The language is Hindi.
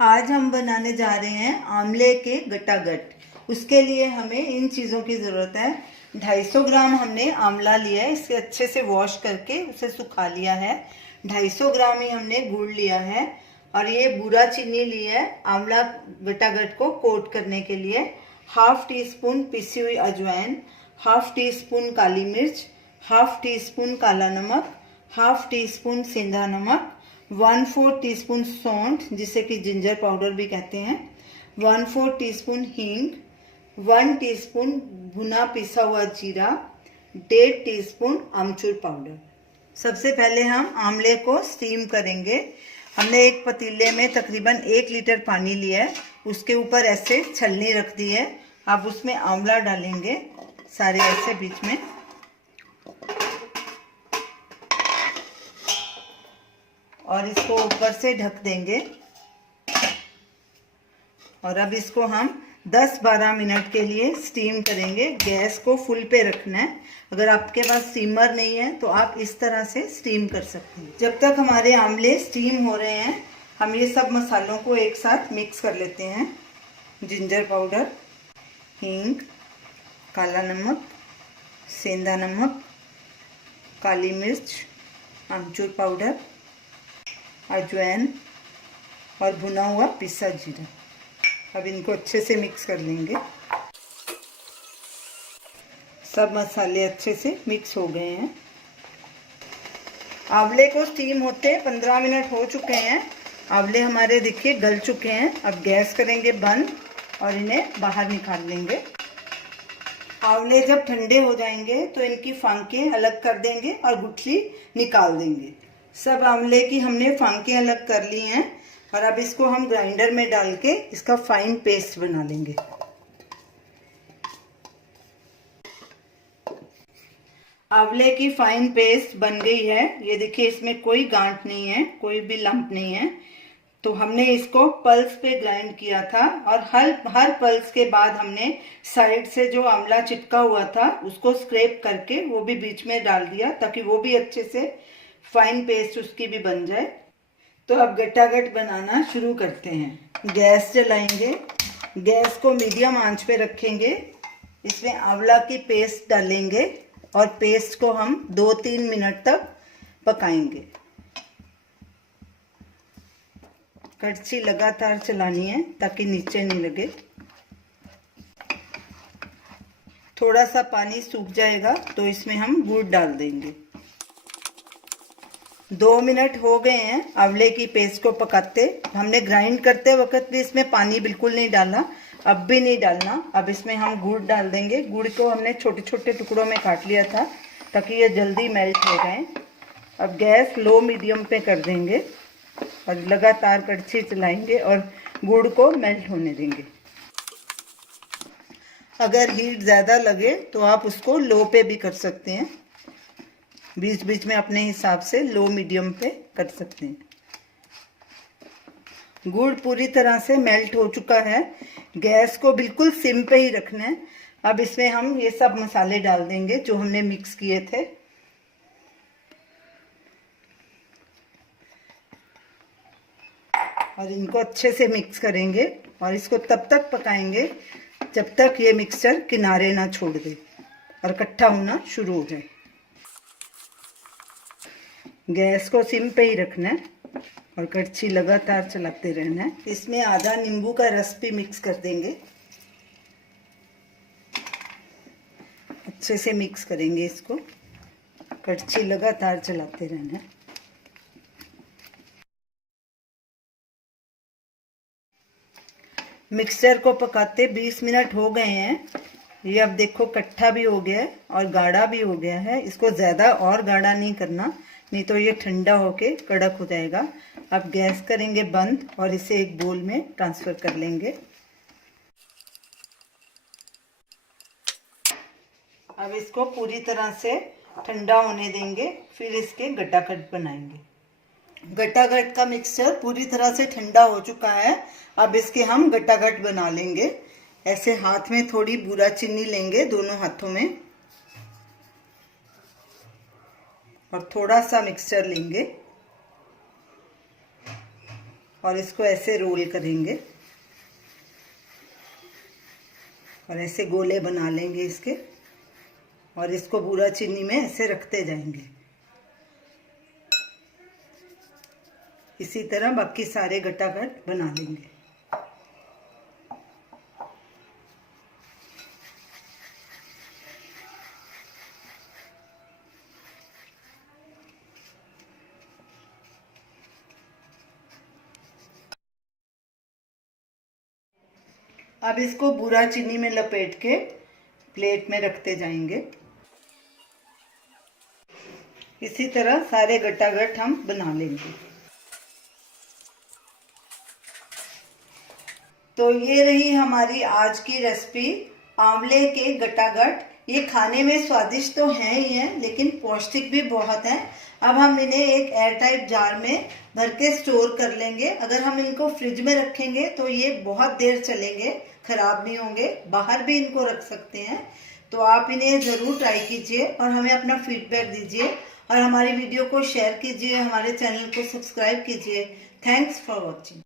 आज हम बनाने जा रहे हैं आंवले के गटागट। उसके लिए हमें इन चीज़ों की ज़रूरत है। 250 ग्राम हमने आंवला लिया है, इसे अच्छे से वॉश करके उसे सुखा लिया है। 250 ग्राम ही हमने गुड़ लिया है और ये बूरा चीनी ली है आंवला गटागट को कोट करने के लिए। हाफ टी स्पून पिसी हुई अजवाइन, हाफ टी स्पून काली मिर्च, हाफ टी स्पून काला नमक, हाफ टी स्पून सेंधा नमक, 1/4 टीस्पून सौंठ जिसे कि जिंजर पाउडर भी कहते हैं, 1/4 टीस्पून हींग, 1 टीस्पून भुना पिसा हुआ जीरा, 1.5 टीस्पून आमचूर पाउडर। सबसे पहले हम आंवले को स्टीम करेंगे। हमने एक पतीले में तकरीबन 1 लीटर पानी लिया है, उसके ऊपर ऐसे छलनी रख दी है। अब उसमें आंवला डालेंगे सारे ऐसे बीच में, और इसको ऊपर से ढक देंगे। और अब इसको हम 10-12 मिनट के लिए स्टीम करेंगे। गैस को फुल पे रखना है। अगर आपके पास स्टीमर नहीं है तो आप इस तरह से स्टीम कर सकते हैं। जब तक हमारे आंवले स्टीम हो रहे हैं, हम ये सब मसालों को एक साथ मिक्स कर लेते हैं। जिंजर पाउडर, हींग, काला नमक, सेंधा नमक, काली मिर्च, आमचूर पाउडर, अजवाइन और भुना हुआ पिसा जीरा। अब इनको अच्छे से मिक्स कर लेंगे। सब मसाले अच्छे से मिक्स हो गए हैं। आंवले को स्टीम होते 15 मिनट हो चुके हैं। आंवले हमारे देखिए गल चुके हैं। अब गैस करेंगे बंद और इन्हें बाहर निकाल लेंगे। आंवले जब ठंडे हो जाएंगे तो इनकी फांकें अलग कर देंगे और गुठली निकाल देंगे। सब आंवले की हमने फांकें अलग कर ली हैं और अब इसको हम ग्राइंडर में डाल के इसका फाइन पेस्ट बना लेंगे। आंवले की फाइन पेस्ट बन गई है। ये देखिए इसमें कोई गांठ नहीं है, कोई भी लंप नहीं है। तो हमने इसको पल्स पे ग्राइंड किया था और हर पल्स के बाद हमने साइड से जो आंवला चिपका हुआ था उसको स्क्रैप करके वो भी बीच में डाल दिया ताकि वो भी अच्छे से फाइन पेस्ट उसकी भी बन जाए। तो अब गटागट बनाना शुरू करते हैं। गैस जलाएंगे, गैस को मीडियम आंच पे रखेंगे। इसमें आंवला की पेस्ट डालेंगे और पेस्ट को हम 2-3 मिनट तक पकाएंगे। कड़छी लगातार चलानी है ताकि नीचे नहीं लगे। थोड़ा सा पानी सूख जाएगा तो इसमें हम गुड़ डाल देंगे। 2 मिनट हो गए हैं आंवले की पेस्ट को पकाते। हमने ग्राइंड करते वक्त भी इसमें पानी बिल्कुल नहीं डाला, अब भी नहीं डालना। अब इसमें हम गुड़ डाल देंगे। गुड़ को हमने छोटे छोटे टुकड़ों में काट लिया था ताकि ये जल्दी मेल्ट हो जाए। अब गैस लो मीडियम पे कर देंगे और लगातार कड़छी चलाएंगे और गुड़ को मेल्ट होने देंगे। अगर हीट ज़्यादा लगे तो आप उसको लो पे भी कर सकते हैं। बीच बीच में अपने हिसाब से लो मीडियम पे कर सकते हैं। गुड़ पूरी तरह से मेल्ट हो चुका है। गैस को बिल्कुल सिम पे ही रखना है। अब इसमें हम ये सब मसाले डाल देंगे जो हमने मिक्स किए थे। और इनको अच्छे से मिक्स करेंगे और इसको तब तक पकाएंगे जब तक ये मिक्सचर किनारे ना छोड़ दे और इकट्ठा होना शुरू हो जाए। गैस को सिम पे ही रखना है और कड़छी लगातार चलाते रहना है। इसमें आधा नींबू का रस भी मिक्स कर देंगे। अच्छे से मिक्स करेंगे इसको, कड़छी लगातार चलाते रहना है। मिक्सचर को पकाते 20 मिनट हो गए हैं। ये अब देखो कट्ठा भी हो गया है और गाढ़ा भी हो गया है। इसको ज़्यादा और गाढ़ा नहीं करना, नहीं तो ये ठंडा होके कड़क हो जाएगा। अब गैस करेंगे बंद और इसे एक बोल में ट्रांसफ़र कर लेंगे। अब इसको पूरी तरह से ठंडा होने देंगे, फिर इसके गटागट बनाएंगे। गटागट का मिक्सचर पूरी तरह से ठंडा हो चुका है। अब इसके हम गटागट बना लेंगे। ऐसे हाथ में थोड़ी बूरा चीनी लेंगे दोनों हाथों में और थोड़ा सा मिक्सचर लेंगे और इसको ऐसे रोल करेंगे और ऐसे गोले बना लेंगे इसके, और इसको बूरा चीनी में ऐसे रखते जाएंगे। इसी तरह बाकी सारे गटागट बना लेंगे। अब इसको बूरा चीनी में लपेट के प्लेट में रखते जाएंगे। इसी तरह सारे गटागट हम बना लेंगे। तो ये रही हमारी आज की रेसिपी, आंवले के गटागट। ये खाने में स्वादिष्ट तो हैं ही हैं, लेकिन पौष्टिक भी बहुत हैं। अब हम इन्हें एक एयर टाइट जार में भर के स्टोर कर लेंगे। अगर हम इनको फ्रिज में रखेंगे तो ये बहुत देर चलेंगे, खराब नहीं होंगे। बाहर भी इनको रख सकते हैं। तो आप इन्हें ज़रूर ट्राई कीजिए और हमें अपना फीडबैक दीजिए, और हमारी वीडियो को शेयर कीजिए, हमारे चैनल को सब्सक्राइब कीजिए। Thanks for watching.